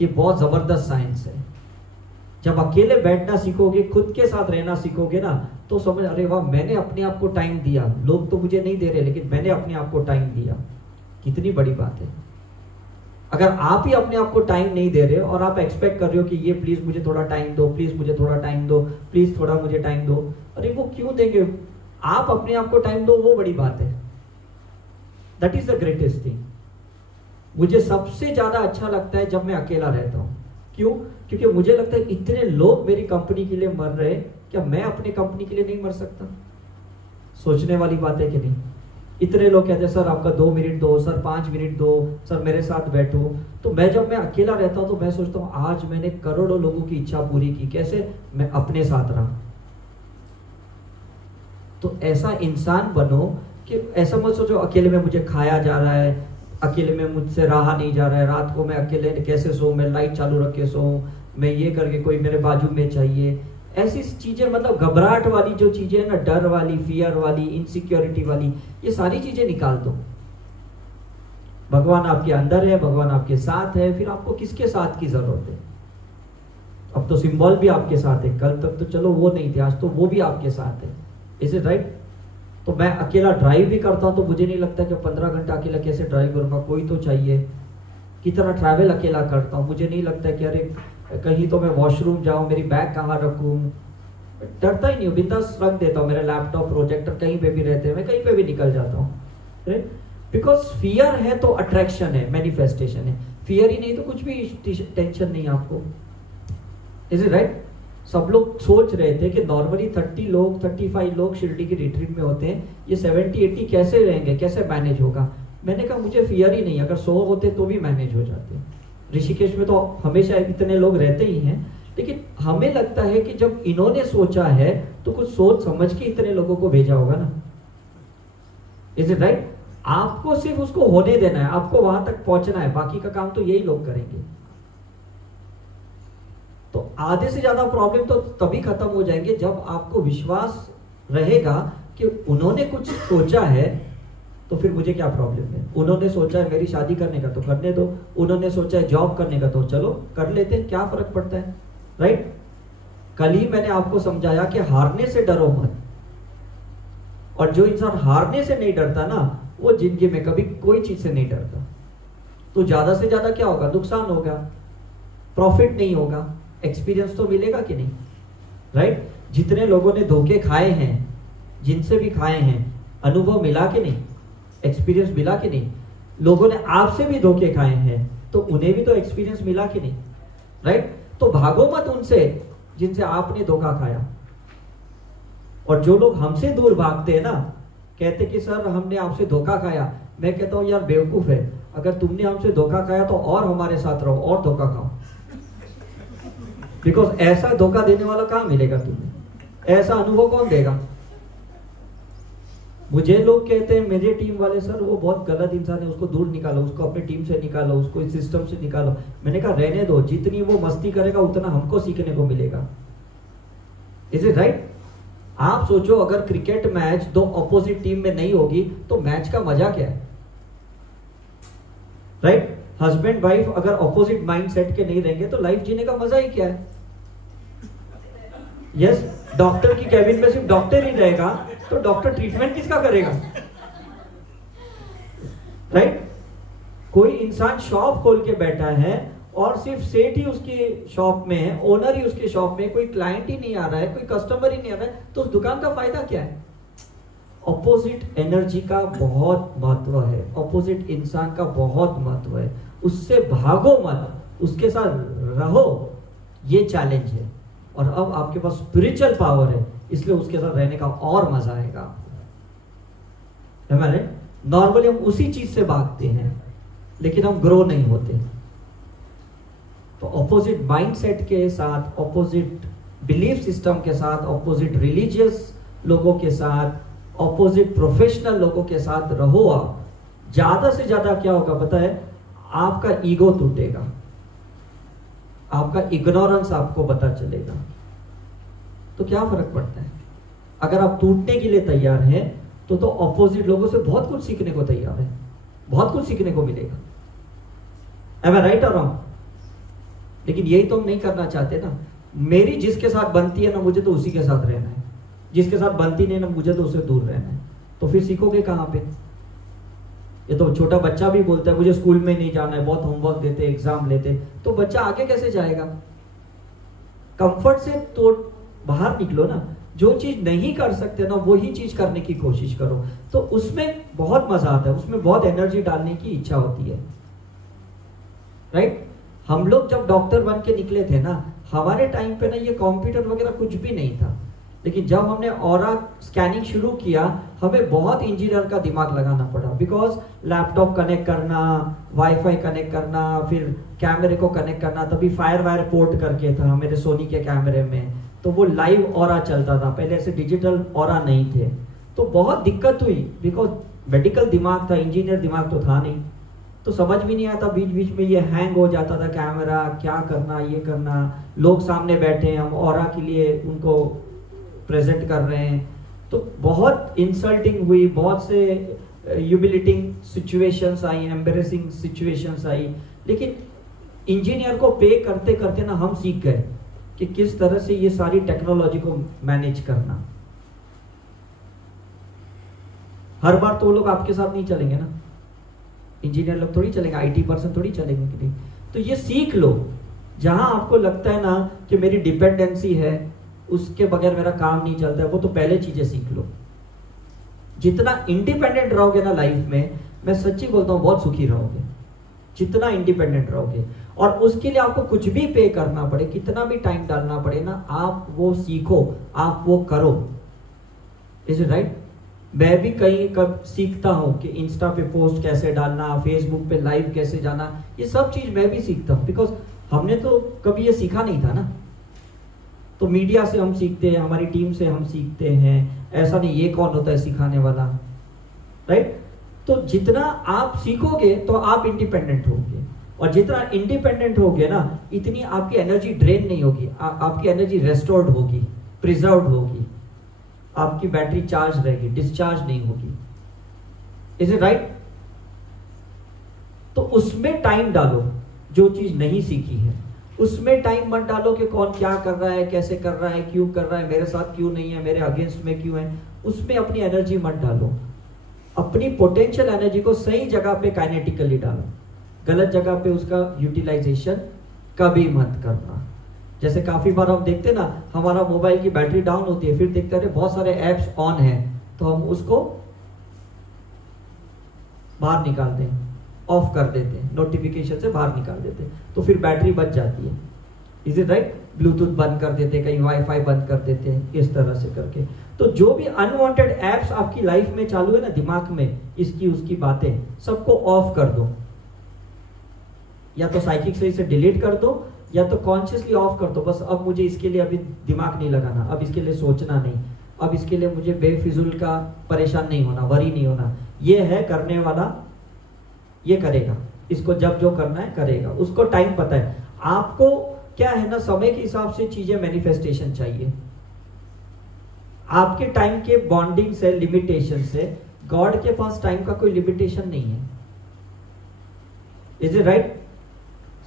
ये बहुत जबरदस्त साइंस है। जब अकेले बैठना सीखोगे, खुद के साथ रहना सीखोगे ना, तो समझ, अरे वाह मैंने अपने आप को टाइम दिया, लोग तो मुझे नहीं दे रहे लेकिन मैंने अपने आप को टाइम दिया। कितनी बड़ी बात है। अगर आप ही अपने आप को टाइम नहीं दे रहे और आप एक्सपेक्ट कर रहे हो कि ये प्लीज मुझे थोड़ा टाइम दो, प्लीज मुझे थोड़ा टाइम दो, प्लीज थोड़ा मुझे टाइम दो, अरे वो क्यों देंगे? आप अपने आप को टाइम दो, वो बड़ी बात है। That is the greatest thing. मुझे सबसे ज्यादा अच्छा लगता है जब मैं अकेला रहता हूं। क्यों? क्योंकि मुझे लगता है इतने लोग मेरी कंपनी के लिए मर रहे, क्या मैं अपनी कंपनी के लिए नहीं मर सकता? सोचने वाली बात है कि नहीं? इतने लोग कहते हैं सर आपका 2 मिनट दो, सर 5 मिनट दो, सर मेरे साथ बैठो। तो मैं जब मैं अकेला रहता हूं तो मैं सोचता हूं आज मैंने करोड़ों लोगों की इच्छा पूरी की। कैसे? मैं अपने साथ रहा। तो ऐसा इंसान बनो कि ऐसा मत सोचो अकेले में मुझे खाया जा रहा है, अकेले में मुझसे रहा नहीं जा रहा है, रात को मैं अकेले कैसे सोऊं, मैं लाइट चालू रख के सोऊं, मैं ये करके कोई मेरे बाजू में चाहिए। ऐसी चीजें, मतलब घबराहट वाली जो चीजें है ना, डर वाली, फियर वाली, इनसिक्योरिटी वाली, ये सारी चीजें निकाल दो। भगवान आपके अंदर है, भगवान आपके साथ है, फिर आपको किसके साथ की जरूरत है? अब तो सिंबल भी आपके साथ है, कल तक तो चलो वो नहीं थे, आज तो वो भी आपके साथ है। Is it right? तो मैं अकेला ड्राइव भी करता हूं तो मुझे नहीं लगता कि 15 घंटा अकेला कैसे ड्राइव करूंगा, कोई तो चाहिए। कितना ट्रैवल अकेला करता हूं, मुझे नहीं लगता कि अरे कहीं तो मैं वॉशरूम जाऊं, मेरी बैग कहाँ रखूं, डरता ही नहीं हूं, बिंदास रख देता हूं। मेरा लैपटॉप, प्रोजेक्टर कहीं पे भी रहते हैं, मैं कहीं पे भी निकल जाता हूं। बिकॉज फियर है तो अट्रैक्शन है, मैनिफेस्टेशन है। फियर ही नहीं तो कुछ भी टेंशन नहीं आपको। Is it right? सब लोग सोच रहे थे कि नॉर्मली 30 लोग 35 लोग शिरडी की रिट्रीट में होते हैं, ये 70-80 कैसे रहेंगे, कैसे मैनेज होगा। मैंने कहा मुझे फियर ही नहीं, अगर 100 होते तो भी मैनेज हो जाते। ऋषिकेश में तो हमेशा इतने लोग रहते ही हैं, लेकिन हमें लगता है कि जब इन्होंने सोचा है तो कुछ सोच समझ के इतने लोगों को भेजा होगा ना। Is it right? आपको सिर्फ उसको होने देना है, आपको वहां तक पहुंचना है, बाकी का काम तो यही लोग करेंगे। तो आधे से ज्यादा प्रॉब्लम तो तभी खत्म हो जाएंगे जब आपको विश्वास रहेगा कि उन्होंने कुछ सोचा है, तो फिर मुझे क्या प्रॉब्लम है। उन्होंने सोचा है मेरी शादी करने का तो करने दो, उन्होंने सोचा है जॉब करने का तो चलो कर लेते हैं, क्या फर्क पड़ता है, राइट? कल ही मैंने आपको समझाया कि हारने से डरो मत, और जो इंसान हारने से नहीं डरता ना, वो जिंदगी में कभी कोई चीज से नहीं डरता। तो ज्यादा से ज्यादा क्या होगा, नुकसान होगा, प्रॉफिट नहीं होगा, एक्सपीरियंस तो मिलेगा कि नहीं, राइट? जितने लोगों ने धोखे खाए हैं, जिनसे भी खाए हैं, अनुभव मिला कि नहीं, एक्सपीरियंस मिला कि नहीं? लोगों ने आपसे भी धोखे खाए हैं तो उन्हें भी तो एक्सपीरियंस मिला कि नहीं, राइट? तो भागो मत उनसे जिनसे आपने धोखा खाया। और जो लोग हमसे दूर भागते हैं ना, कहते कि सर हमने आपसे धोखा खाया, मैं कहता हूं यार बेवकूफ है, अगर तुमने हमसे धोखा खाया तो और हमारे साथ रहो और धोखा खाओ, बिकॉज ऐसा धोखा देने वाला कहां मिलेगा तुम्हें, ऐसा अनुभव कौन देगा? मुझे लोग कहते हैं, मेरे टीम वाले, सर वो बहुत गलत इंसान है, उसको दूर निकालो, उसको अपनी टीम से निकालो, उसको इस सिस्टम से निकालो। मैंने कहा रहने दो, जितनी वो मस्ती करेगा उतना हमको सीखने को मिलेगा। Is it right? आप सोचो अगर क्रिकेट मैच दो अपोजिट टीम में नहीं होगी तो मैच का मजा क्या है, राइट? हस्बैंड वाइफ अगर अपोजिट माइंडसेट के नहीं रहेंगे तो लाइफ जीने का मजा ही क्या है? यस, डॉक्टर की कैबिन में सिर्फ डॉक्टर ही रहेगा तो डॉक्टर ट्रीटमेंट किसका करेगा, राइट? कोई इंसान शॉप खोल के बैठा है और सिर्फ सेठ ही उसकी शॉप में है, ओनर ही उसकी शॉप में, कोई क्लाइंट ही नहीं आ रहा है, कोई कस्टमर ही नहीं आ रहा है, तो उस दुकान का फायदा क्या है? ऑपोजिट एनर्जी का बहुत महत्व है, ऑपोजिट इंसान का बहुत महत्व है, उससे भागो मत, उसके साथ रहो, ये चैलेंज है। और अब आपके पास स्पिरिचुअल पावर है, इसलिए उसके साथ रहने का और मजा आएगा। नॉर्मली हम उसी चीज से भागते हैं लेकिन हम ग्रो नहीं होते। तो ऑपोजिट माइंडसेट के साथ, ऑपोजिट बिलीफ सिस्टम के साथ, ऑपोजिट रिलीजियस लोगों के साथ, ऑपोजिट प्रोफेशनल लोगों के साथ रहो आप। ज्यादा से ज्यादा क्या होगा पता है? आपका ईगो टूटेगा, आपका इग्नोरेंस आपको पता चलेगा। तो क्या फर्क पड़ता है? अगर आप टूटने के लिए तैयार हैं तो ऑपोजिट लोगों से बहुत कुछ सीखने को तैयार है, बहुत कुछ सीखने को मिलेगा। Am I right or wrong? लेकिन यही तो हम नहीं करना चाहते ना। मेरी जिसके साथ बनती है ना, मुझे तो उसी के साथ रहना है, जिसके साथ बनती नहीं ना, मुझे तो उससे दूर रहना है। तो फिर सीखोगे कहाँ पे? ये तो छोटा बच्चा भी बोलता है मुझे स्कूल में नहीं जाना है, बहुत होमवर्क देते, एग्जाम लेते, तो बच्चा आगे कैसे जाएगा? कंफर्ट से तो बाहर निकलो ना। जो चीज नहीं कर सकते ना, वही चीज करने की कोशिश करो, तो उसमें बहुत मजा आता है, उसमें बहुत एनर्जी डालने की इच्छा होती है, राइट? हम लोग जब डॉक्टर बन के निकले थे ना, हमारे टाइम पे ना ये कंप्यूटर वगैरह कुछ भी नहीं था, लेकिन जब हमने ऑरा स्कैनिंग शुरू किया, हमें बहुत इंजीनियर का दिमाग लगाना पड़ा, बिकॉज लैपटॉप कनेक्ट करना, वाईफाई कनेक्ट करना, फिर कैमरे को कनेक्ट करना, तभी फायर वायर पोर्ट करके था मेरे सोनी के कैमरे में, तो वो लाइव ऑरा चलता था, पहले ऐसे डिजिटल ऑरा नहीं थे, तो बहुत दिक्कत हुई, बिकॉज मेडिकल दिमाग था, इंजीनियर दिमाग तो था नहीं, तो समझ भी नहीं आता, बीच बीच में ये हैंग हो जाता था कैमरा, क्या करना, ये करना, लोग सामने बैठे हैं, हम ऑरा के लिए उनको प्रेजेंट कर रहे हैं, तो बहुत इंसल्टिंग हुई, बहुत से ह्यूमिलेटिंग सिचुएशंस आई, एम्बैरेसिंग सिचुएशंस आई, लेकिन इंजीनियर को पे करते करते ना हम सीख गए कि किस तरह से ये सारी टेक्नोलॉजी को मैनेज करना। हर बार तो वो लोग आपके साथ नहीं चलेंगे ना, इंजीनियर लोग थोड़ी चलेंगे, आईटी पर्सन थोड़ी चलेंगे कि नहीं। तो ये सीख लो, जहां आपको लगता है ना कि मेरी डिपेंडेंसी है, उसके बगैर मेरा काम नहीं चलता है, वो तो पहले चीजें सीख लो। जितना इंडिपेंडेंट रहोगे ना लाइफ में, मैं सच्ची बोलता हूँ बहुत सुखी रहोगे, जितना इंडिपेंडेंट रहोगे। और उसके लिए आपको कुछ भी पे करना पड़े, कितना भी टाइम डालना पड़े ना, आप वो सीखो, आप वो करो। Is it right? मैं भी कहीं कब सीखता हूँ कि इंस्टा पे पोस्ट कैसे डालना, फेसबुक पे लाइव कैसे जाना, ये सब चीज मैं भी सीखता हूँ, बिकॉज हमने तो कभी ये सीखा नहीं था ना। तो मीडिया से हम सीखते हैं, हमारी टीम से हम सीखते हैं, ऐसा नहीं ये कौन होता है सिखाने वाला, राइट? तो जितना आप सीखोगे तो आप इंडिपेंडेंट होगे, और जितना इंडिपेंडेंट होगे ना, इतनी आपकी एनर्जी ड्रेन नहीं होगी, आपकी एनर्जी रेस्टोर्ड होगी, प्रिजर्व्ड होगी, आपकी बैटरी चार्ज रहेगी, डिस्चार्ज नहीं होगी। Is it right? तो उसमें टाइम डालो, जो चीज नहीं सीखी है उसमें टाइम मत डालो कि कौन क्या कर रहा है, कैसे कर रहा है, क्यों कर रहा है, मेरे साथ क्यों नहीं है, मेरे अगेंस्ट में क्यों है, उसमें अपनी एनर्जी मत डालो। अपनी पोटेंशियल एनर्जी को सही जगह पे काइनेटिकली डालो, गलत जगह पे उसका यूटिलाइजेशन कभी मत करना। जैसे काफी बार हम देखते ना, हमारा मोबाइल की बैटरी डाउन होती है, फिर देखते हैं बहुत सारे एप्स ऑन है, तो हम उसको बाहर निकालते हैं, ऑफ कर देते हैं, नोटिफिकेशन से बाहर निकाल देते हैं, तो फिर बैटरी बच जाती है। Is it right? ब्लूटूथ बंद कर देते हैं, कहीं वाईफाई बंद कर देते हैं, इस तरह से करके। तो जो भी अनवांटेड एप्स आपकी लाइफ में चालू है ना, दिमाग में इसकी उसकी बातें, सबको ऑफ कर दो, या तो साइकिक से इसे डिलीट कर दो, या तो कॉन्शियसली ऑफ कर दो। बस अब मुझे इसके लिए अभी दिमाग नहीं लगाना, अब इसके लिए सोचना नहीं, अब इसके लिए मुझे बेफिजूल का परेशान नहीं होना, वरी नहीं होना। ये है करने वाला, ये करेगा, इसको जब जो करना है करेगा, उसको टाइम पता है। आपको क्या है ना, समय के हिसाब से चीजें मैनिफेस्टेशन चाहिए। आपके टाइम के बॉन्डिंग से, लिमिटेशन से, गॉड के पास टाइम का कोई लिमिटेशन नहीं है। Is it right?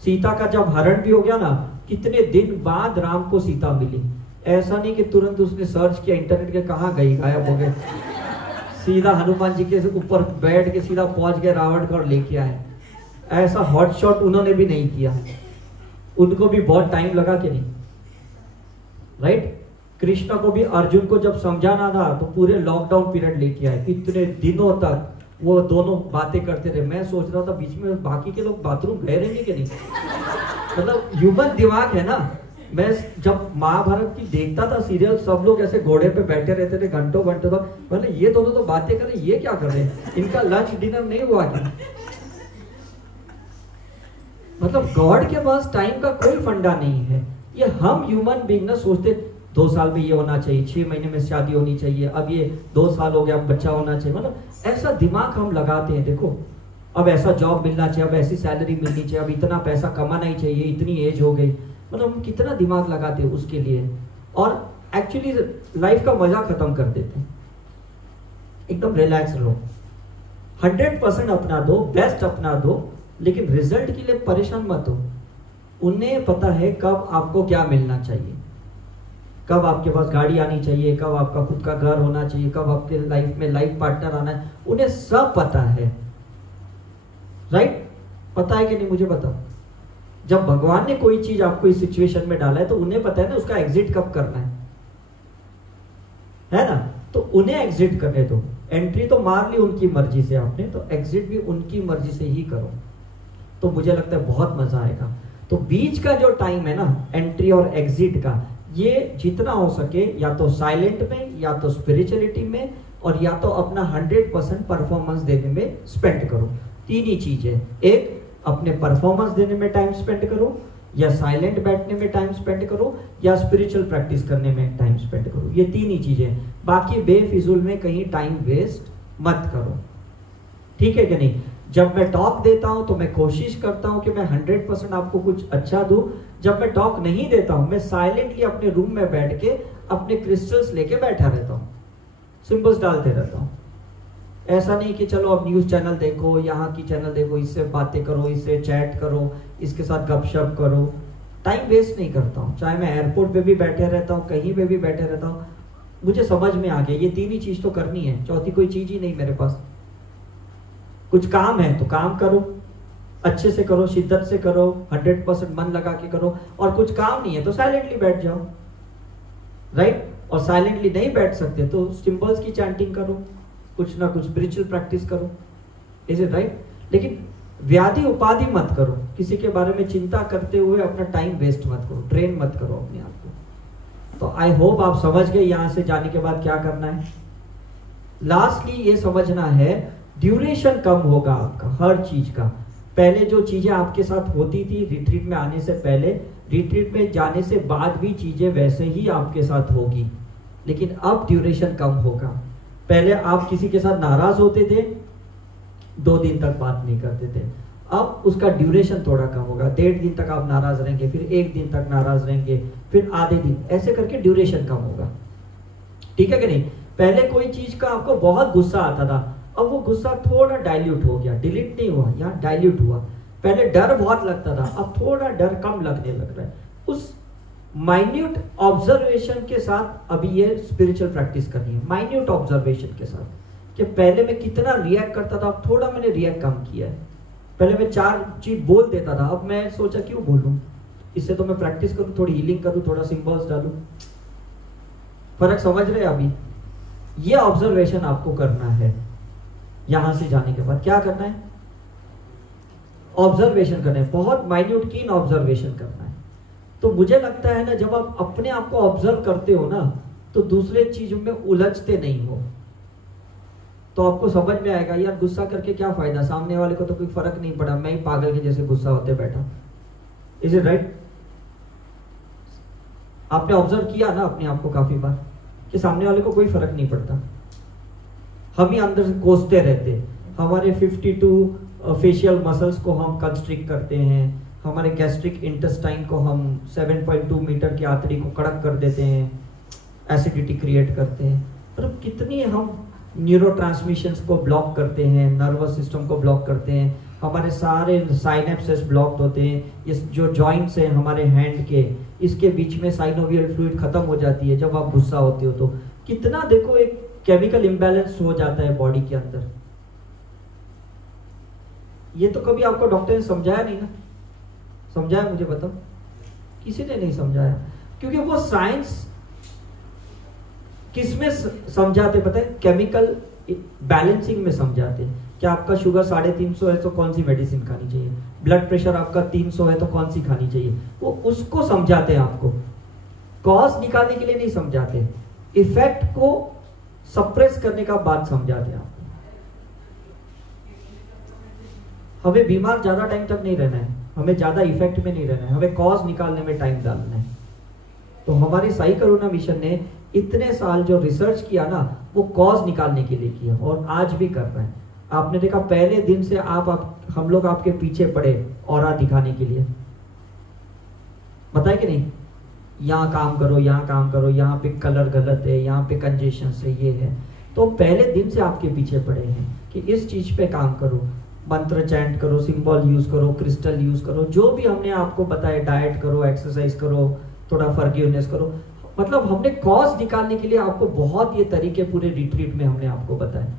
सीता का जब हरण भी हो गया ना, कितने दिन बाद राम को सीता मिली। ऐसा नहीं कि तुरंत उसने सर्च किया इंटरनेट के, कहाँ गई, गायब हो गए, सीधा हनुमान जी के ऊपर बैठ के सीधा पहुंच गए रावण को और लेके आए। ऐसा हॉट शॉट उन्होंने भी नहीं किया, उनको भी बहुत टाइम लगा कि नहीं, राइट? कृष्ण को भी अर्जुन को जब समझाना था तो पूरे लॉकडाउन पीरियड लेके आए, कितने दिनों तक वो दोनों बातें करते रहे। मैं सोच रहा था बीच में बाकी के लोग बाथरूम गए रहेंगे कि नहीं। मतलब ह्यूमन दिमाग है ना। मैं जब महाभारत की देखता था सीरियल, सब लोग ऐसे घोड़े पे बैठे रहते थे घंटों घंटों तक, मतलब ये दोनों तो बातें कर रहे, ये क्या कर रहे हैं, इनका लंच डिनर नहीं हुआ क्या? मतलब गॉड के पास टाइम का कोई फंडा नहीं है। ये हम ह्यूमन बीइंग ना सोचते 2 साल में ये होना चाहिए, 6 महीने में शादी होनी चाहिए, अब ये 2 साल हो गया, अब बच्चा होना चाहिए, मतलब ऐसा दिमाग हम लगाते हैं। देखो अब ऐसा जॉब मिलना चाहिए, अब ऐसी सैलरी मिलनी चाहिए, अब इतना पैसा कमाना ही चाहिए, इतनी एज हो गई, मतलब हम कितना दिमाग लगाते हैं उसके लिए, और एक्चुअली लाइफ का मजा खत्म कर देते हैं। एकदम रिलैक्स रहो, 100% अपना दो, बेस्ट अपना दो, लेकिन रिजल्ट के लिए परेशान मत हो। उन्हें पता है कब आपको क्या मिलना चाहिए, कब आपके पास गाड़ी आनी चाहिए, कब आपका खुद का घर होना चाहिए, कब आपके लाइफ में लाइफ पार्टनर आना है, उन्हें सब पता है, राइट? पता है कि नहीं, मुझे बताओ। जब भगवान ने कोई चीज आपको इस सिचुएशन में डाला है तो उन्हें पता है ना उसका एग्जिट कब करना है ना? तो उन्हें एग्जिट करने दो। एंट्री तो मार ली उनकी मर्जी से आपने, तो एग्जिट भी उनकी मर्जी से ही करो, तो मुझे लगता है बहुत मजा आएगा। तो बीच का जो टाइम है ना, एंट्री और एग्जिट का, ये जितना हो सके या तो साइलेंट में, या तो स्पिरिचुअलिटी में, और या तो अपना 100% परफॉर्मेंस देने में स्पेंड करो। 3 ही चीजें, एक अपने परफॉर्मेंस देने में टाइम स्पेंड करो, या साइलेंट बैठने में टाइम स्पेंड करो, या स्पिरिचुअल प्रैक्टिस करने में टाइम स्पेंड करो। ये 3 ही चीजें, बाकी बेफिजूल में कहीं टाइम वेस्ट मत करो, ठीक है कि नहीं? जब मैं टॉक देता हूं तो मैं कोशिश करता हूं कि मैं 100% आपको कुछ अच्छा दूं। जब मैं टॉक नहीं देता हूं, मैं साइलेंटली अपने रूम में बैठ के अपने क्रिस्टल्स लेके बैठा रहता हूं, सिंबल्स डालते रहता हूं। ऐसा नहीं कि चलो अब न्यूज चैनल देखो, यहाँ की चैनल देखो, इससे बातें करो, इससे चैट करो, इसके साथ गपशप करो। टाइम वेस्ट नहीं करता हूँ, चाहे मैं एयरपोर्ट पे भी बैठे रहता हूँ, कहीं पे भी बैठे रहता हूँ। मुझे समझ में आ गया ये 3 ही चीज तो करनी है, चौथी कोई चीज ही नहीं मेरे पास। कुछ काम है तो काम करो, अच्छे से करो, शिद्दत से करो, 100% मन लगा के करो, और कुछ काम नहीं है तो साइलेंटली बैठ जाओ, राइट? और साइलेंटली नहीं बैठ सकते तो सिंबल्स की चैंटिंग करो, कुछ ना कुछ स्पिरिचुअल प्रैक्टिस करो, इज इट राइट? लेकिन व्याधि उपाधि मत करो, किसी के बारे में चिंता करते हुए अपना टाइम वेस्ट मत करो, ड्रेन मत करो अपने आप को। तो आई होप आप समझ गए यहां से जाने के बाद क्या करना है। लास्टली ये समझना है ड्यूरेशन कम होगा आपका हर चीज का। पहले जो चीजें आपके साथ होती थी रिट्रीट में आने से पहले, रिट्रीट में जाने से बाद भी चीजें वैसे ही आपके साथ होगी, लेकिन अब ड्यूरेशन कम होगा। पहले आप किसी के साथ नाराज होते थे, 2 दिन तक बात नहीं करते थे, अब उसका ड्यूरेशन थोड़ा कम होगा। 1.5 दिन तक आप नाराज रहेंगे, फिर 1 दिन तक नाराज रहेंगे, फिर आधे दिन, ऐसे करके ड्यूरेशन कम होगा। ठीक है कि नहीं? पहले कोई चीज का आपको बहुत गुस्सा आता था, अब वो गुस्सा थोड़ा डाइल्यूट हो गया, डिलीट नहीं हुआ, यहाँ डाइल्यूट हुआ। पहले डर बहुत लगता था, अब थोड़ा डर कम लगने लग रहा है। उस माइन्यूट ऑब्जर्वेशन के साथ अभी ये स्पिरिचुअल प्रैक्टिस करनी है, माइन्यूट ऑब्जर्वेशन के साथ, कि पहले मैं कितना रिएक्ट करता था, अब थोड़ा मैंने रिएक्ट कम किया है। पहले मैं 4 चीज बोल देता था, अब मैं सोचा क्यों बोलूं, इससे तो मैं प्रैक्टिस करूं, थोड़ी हीलिंग करूं, थोड़ा सिंबल्स डालूं। फर्क समझ रहे हैं? अभी ये ऑब्जर्वेशन आपको करना है। यहां से जाने के बाद क्या करना है? ऑब्जर्वेशन करना है, बहुत माइन्यूट कीन ऑब्जर्वेशन करना है। तो मुझे लगता है ना, जब आप अपने आप को ऑब्जर्व करते हो ना, तो दूसरे चीजों में उलझते नहीं हो, तो आपको समझ में आएगा यार गुस्सा करके क्या फायदा, सामने वाले को तो कोई फर्क नहीं पड़ा, मैं ही पागल के जैसे गुस्सा होते बैठा। Is it right? आपने ऑब्जर्व किया ना अपने आप को काफी बार कि सामने वाले को कोई फर्क नहीं पड़ता, हम ही अंदर से कोसते रहते। हमारे 52 फेशियल मसल्स को हम कंस्ट्रिक्ट करते हैं, हमारे गैस्ट्रिक इंटेस्टाइन को हम 7.2 मीटर की आंतड़ी को कड़क कर देते हैं, एसिडिटी क्रिएट करते हैं। मतलब कितनी हम न्यूरोट्रांसमिशंस को ब्लॉक करते हैं, नर्वस सिस्टम को ब्लॉक करते हैं, हमारे सारे साइनेप्सेस ब्लॉक्ड होते हैं। ये जो जॉइंट्स हैं हमारे हैंड के, इसके बीच में साइनोवियल फ्लूइड खत्म हो जाती है जब आप गुस्सा होते हो। तो कितना देखो एक केमिकल इम्बैलेंस हो जाता है बॉडी के अंदर। ये तो कभी आपको डॉक्टर ने समझाया नहीं ना? समझाया? मुझे बताओ, किसी ने नहीं समझाया, क्योंकि वो साइंस किसमें समझाते पता है? केमिकल बैलेंसिंग में समझाते हैं कि आपका शुगर 350 है तो कौन सी मेडिसिन खानी चाहिए, ब्लड प्रेशर आपका 300 है तो कौन सी खानी चाहिए। वो उसको समझाते हैं आपको, कॉज निकालने के लिए नहीं समझाते, इफेक्ट को सप्रेस करने का बात समझाते हैं आपको। हमें बीमार ज्यादा टाइम तक नहीं रहना है, हमें ज्यादा इफेक्ट में नहीं रहना है, हमें कॉज निकालने में टाइम डालना है। तो हमारे साई करुणा मिशन ने इतने साल जो रिसर्च किया ना, वो कॉज निकालने के लिए किया और आज भी कर रहे हैं। आपने देखा पहले दिन से हम लोग आपके पीछे पड़े ऑरा दिखाने के लिए, बताए कि नहीं? यहाँ काम करो, यहाँ काम करो, यहाँ पे कलर गलत है, यहाँ पे कंजेशन से ये है। तो पहले दिन से आपके पीछे पड़े हैं कि इस चीज पे काम करो, मंत्र चैंट करो, सिंबल यूज करो, क्रिस्टल यूज करो, जो भी हमने आपको बताया, डाइट करो, एक्सरसाइज करो, थोड़ा फॉरगिवनेस करो। मतलब हमने कॉज निकालने के लिए आपको बहुत ये तरीके पूरे रिट्रीट में हमने आपको बताया।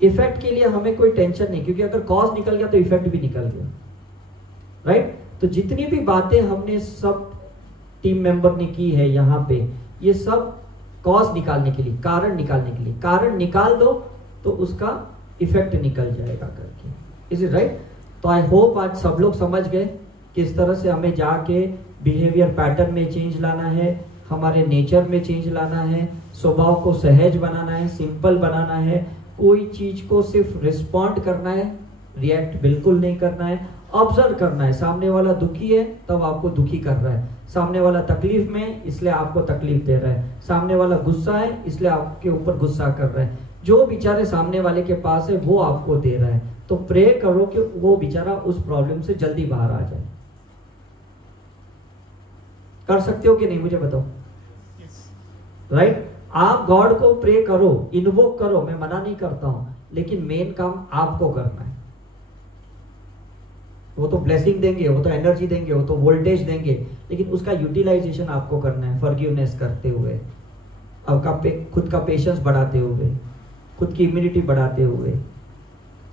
इफेक्ट के लिए हमें कोई टेंशन नहीं, क्योंकि अगर कॉज निकल गया तो इफेक्ट भी निकल गया, राइट? तो जितनी भी बातें हमने सब टीम मेंबर ने की है यहाँ पे, ये सब कॉज निकालने के लिए, कारण निकालने के लिए। कारण निकाल दो तो उसका इफेक्ट निकल जाएगा करके। Is it right? तो आई होप आज सब लोग समझ गए किस तरह से हमें जाके बिहेवियर पैटर्न में चेंज लाना है, हमारे नेचर में चेंज लाना है, स्वभाव को सहज बनाना है, सिंपल बनाना है, कोई चीज को सिर्फ रिस्पॉन्ड करना है, रिएक्ट बिल्कुल नहीं करना है, ऑब्जर्व करना है। सामने वाला दुखी है तब आपको दुखी कर रहा है, सामने वाला तकलीफ में इसलिए आपको तकलीफ दे रहा है, सामने वाला गुस्सा है इसलिए आपके ऊपर गुस्सा कर रहा है। जो बेचारे सामने वाले के पास है वो आपको दे रहा है, तो प्रे करो कि वो बेचारा उस प्रॉब्लम से जल्दी बाहर आ जाए। कर सकते हो कि नहीं मुझे बताओ? राइट? आप गॉड को प्रे करो, इन्वोक करो, मैं मना नहीं करता हूं, लेकिन मेन काम आपको करना है। वो तो ब्लेसिंग देंगे, वो तो एनर्जी देंगे, वो तो वोल्टेज देंगे, लेकिन उसका यूटिलाइजेशन आपको करना है, फॉरगिवनेस करते हुए, आपका खुद का पेशेंस बढ़ाते हुए, खुद की इम्यूनिटी बढ़ाते हुए।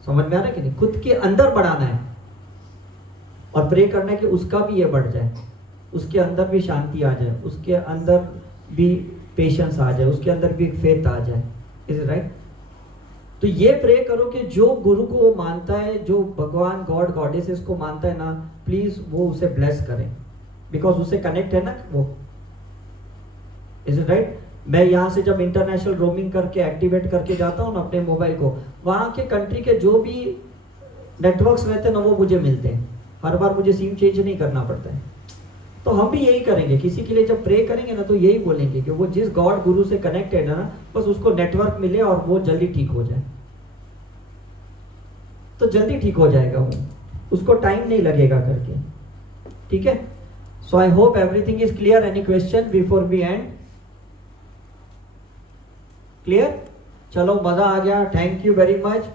समझ में आ रहा है कि नहीं? खुद के अंदर बढ़ाना है और प्रे करना है कि उसका भी ये बढ़ जाए, उसके अंदर भी शांति आ जाए, उसके अंदर भी पेशेंस आ जाए, उसके अंदर भी एक फेथ आ जाए। Is it right? तो ये प्रे करो कि जो गुरु को वो मानता है, जो भगवान गॉड गॉडेसेस को मानता है ना, प्लीज वो उसे ब्लेस करें, बिकॉज उससे कनेक्ट है ना वो। Is it right? मैं यहाँ से जब इंटरनेशनल रोमिंग करके एक्टिवेट करके जाता हूँ ना अपने मोबाइल को, वहाँ के कंट्री के जो भी नेटवर्क्स रहते हैं ना वो मुझे मिलते हैं, हर बार मुझे सिम चेंज नहीं करना पड़ता है। तो हम भी यही करेंगे, किसी के लिए जब प्रे करेंगे ना तो यही बोलेंगे कि वो जिस गॉड गुरु से कनेक्टेड है ना, बस उसको नेटवर्क मिले और वो जल्दी ठीक हो जाए। तो जल्दी ठीक हो जाएगा वो, उसको टाइम नहीं लगेगा करके। ठीक है? So I hope everything is clear. Any question before we end? Clear? चलो, मजा आ गया। Thank you very much.